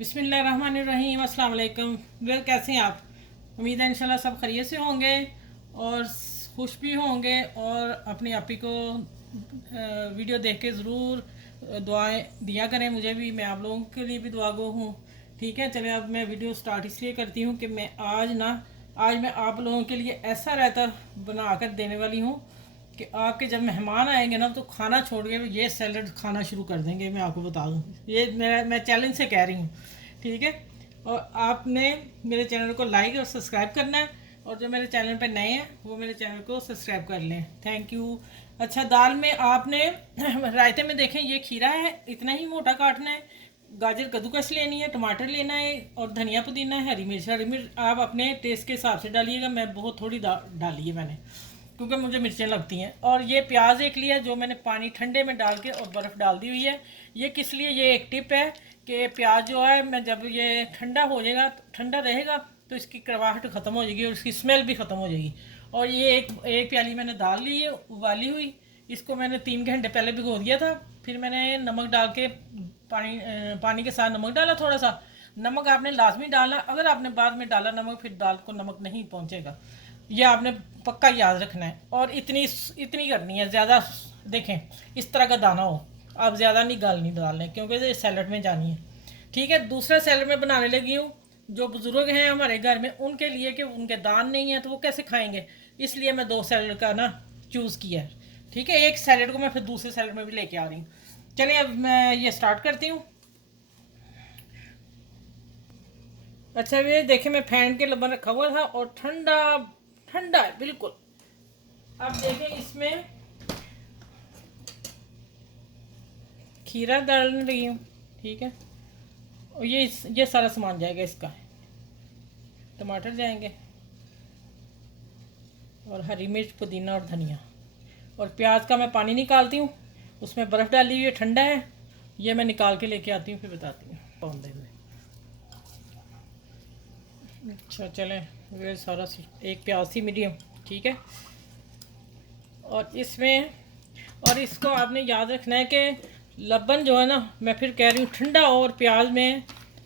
बिस्मिल्लाहिर्रहमानिर्रहीम, अस्सलाम वालेकुम। वेल, कैसे हैं आप? उम्मीद है इंशाल्लाह सब खैरियत से होंगे और खुश भी होंगे। और अपनी आपी को वीडियो देख के ज़रूर दुआएं दिया करें मुझे भी, मैं आप लोगों के लिए भी दुआ गो हूँ। ठीक है, चलिए अब मैं वीडियो स्टार्ट इसलिए करती हूँ कि आज मैं आप लोगों के लिए ऐसा रायता बना कर देने वाली हूँ कि आपके जब मेहमान आएंगे ना तो खाना छोड़ के ये सैलड खाना शुरू कर देंगे। मैं आपको बता दूँ, ये मैं चैलेंज से कह रही हूँ। ठीक है, और आपने मेरे चैनल को लाइक और सब्सक्राइब करना है, और जो मेरे चैनल पर नए हैं वो मेरे चैनल को सब्सक्राइब कर लें। Thank you. अच्छा, दाल में आपने रायते में देखें ये खीरा है, इतना ही मोटा काटना है, गाजर कद्दूकस लेनी है, टमाटर लेना है, और धनिया पुदीना है, हरी मिर्च आप अपने टेस्ट के हिसाब से डालिएगा। मैं बहुत थोड़ी डाली है मैंने, क्योंकि मुझे मिर्चें लगती हैं। और ये प्याज एक लिया जो मैंने पानी ठंडे में डाल के और बर्फ़ डाल दी हुई है। ये किस लिए, ये एक टिप है कि प्याज जो है, मैं जब ये ठंडा हो जाएगा, ठंडा रहेगा तो इसकी कड़वाहट ख़त्म हो जाएगी और इसकी स्मेल भी ख़त्म हो जाएगी। और ये एक प्याली मैंने दाल ली है उबाली हुई, इसको मैंने 3 घंटे पहले भिगो दिया था। फिर मैंने नमक डाल के पानी के साथ नमक डाला थोड़ा सा। नमक आपने लाजमी डालना, अगर आपने बाद में डाला नमक फिर दाल को नमक नहीं पहुंचेगा, ये आपने पक्का याद रखना है। और इतनी इतनी करनी है, ज़्यादा देखें इस तरह का दाना हो, आप ज़्यादा नहीं नहीं डालना है क्योंकि ये सैलड में जानी है। ठीक है, दूसरे सैलड में बनाने लगी हूँ जो बुज़ुर्ग हैं हमारे घर में उनके लिए, कि उनके दान नहीं है तो वो कैसे खाएंगे, इसलिए मैं 2 सैलड का ना चूज़ किया है। ठीक है, एक सैलड को मैं फिर दूसरे सैलड में भी लेके आ रही हूँ। चलिए अब मैं ये स्टार्ट करती हूँ। अच्छा, ये देखें मैं फैन के लबन रखा हुआ था और ठंडा ठंडा है बिल्कुल। अब देखें इसमें खीरा डालने लगी हूँ। ठीक है, और ये सारा सामान जाएगा इसका, टमाटर जाएंगे और हरी मिर्च पुदीना और धनिया, और प्याज का मैं पानी निकालती हूँ, उसमें बर्फ़ डाली हुई है, ठंडा है, ये मैं निकाल के लेके आती हूँ फिर बताती हूँ पौधे में। अच्छा चलें, ये सारा एक प्याज थी मीडियम। ठीक है, और इसमें, और इसको आपने याद रखना है कि लबन जो है ना, मैं फिर कह रही हूँ ठंडा, और प्याज में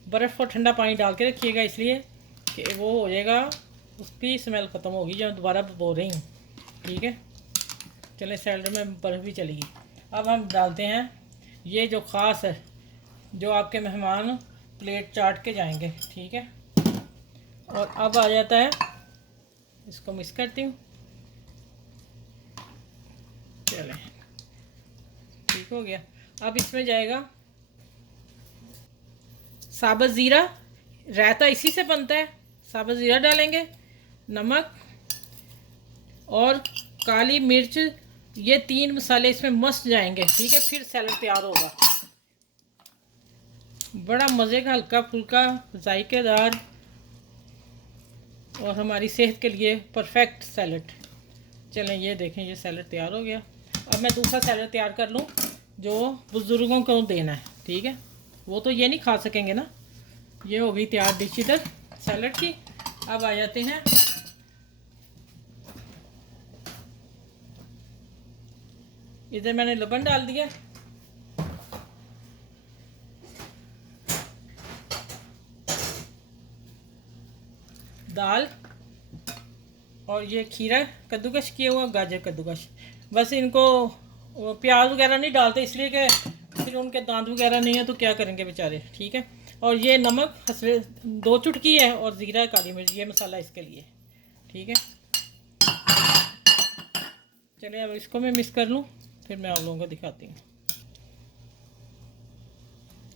बर्फ़ और ठंडा पानी डाल के रखिएगा, इसलिए कि वो हो जाएगा, उसकी स्मेल ख़त्म होगी जब दोबारा बोल रही हूँ। ठीक है, चलें सैलड में बर्फ़ भी चलेगी। अब हम डालते हैं ये जो ख़ास है, जो आपके मेहमान प्लेट चाट के जाएंगे। ठीक है, और अब आ जाता है, इसको मिक्स करती हूँ। चलें, ठीक हो गया। अब इसमें जाएगा साबुत ज़ीरा, रायता इसी से बनता है। साबुत ज़ीरा डालेंगे, नमक और काली मिर्च, ये 3 मसाले इसमें मस्त जाएंगे। ठीक है, फिर सैलड तैयार होगा, बड़ा मज़े का, हल्का फुल्का, जायकेदार और हमारी सेहत के लिए परफेक्ट सैलड। चलें, ये देखें ये सैलड तैयार हो गया। अब मैं दूसरा सैलड तैयार कर लूँ जो बुज़ुर्गों को देना है। ठीक है, वो तो ये नहीं खा सकेंगे ना। ये हो गई तैयार डिश इधर सैलड की। अब आ जाते हैं, इधर मैंने लबन डाल दिया, दाल, और ये खीरा कद्दूकश किया हुआ, गाजर कद्दूकश। बस इनको प्याज वगैरह नहीं डालते इसलिए कि फिर उनके दांत वगैरह नहीं है तो क्या करेंगे बेचारे। ठीक है, और ये नमक 2 चुटकी है, और ज़ीरा काली मिर्च, ये मसाला इसके लिए। ठीक है, चलिए अब इसको मैं मिक्स कर लूँ, फिर मैं आप लोगों को दिखाती हूँ।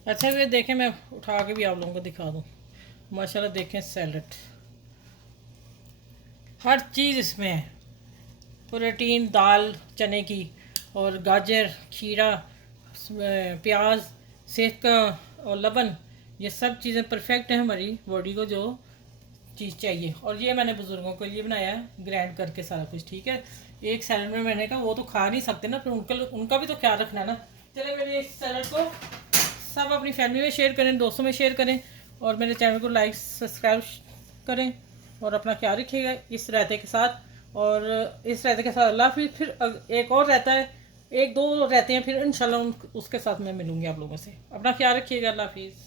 अच्छा, ये देखें मैं उठा के भी आप लोगों को दिखा दूँ। माशाल्लाह देखें सैलड, हर चीज़ इसमें है, प्रोटीन, दाल चने की, और गाजर, खीरा, प्याज, सेहत का, और लबन, ये सब चीज़ें परफेक्ट हैं हमारी बॉडी को जो चीज़ चाहिए। और ये मैंने बुज़ुर्गों के लिए बनाया है, ग्राइंड करके सारा कुछ। ठीक है, एक सैलड में मैंने कहा वो तो खा नहीं सकते ना, फिर उनका भी तो ख्याल रखना है ना। चलिए मेरे इस सैलड को सब अपनी फैमिली में शेयर करें, दोस्तों में शेयर करें, और मेरे चैनल को लाइक सब्सक्राइब करें, और अपना ख्याल रखिएगा इस रायते के साथ। और इस रायते के साथ अल्लाह हाफिज़। फिर एक और रहता है, 1-2 रहते हैं, फिर इंशाल्लाह उसके साथ मैं मिलूँगी आप लोगों से। अपना ख्याल रखिएगा, अल्लाह हाफिज़।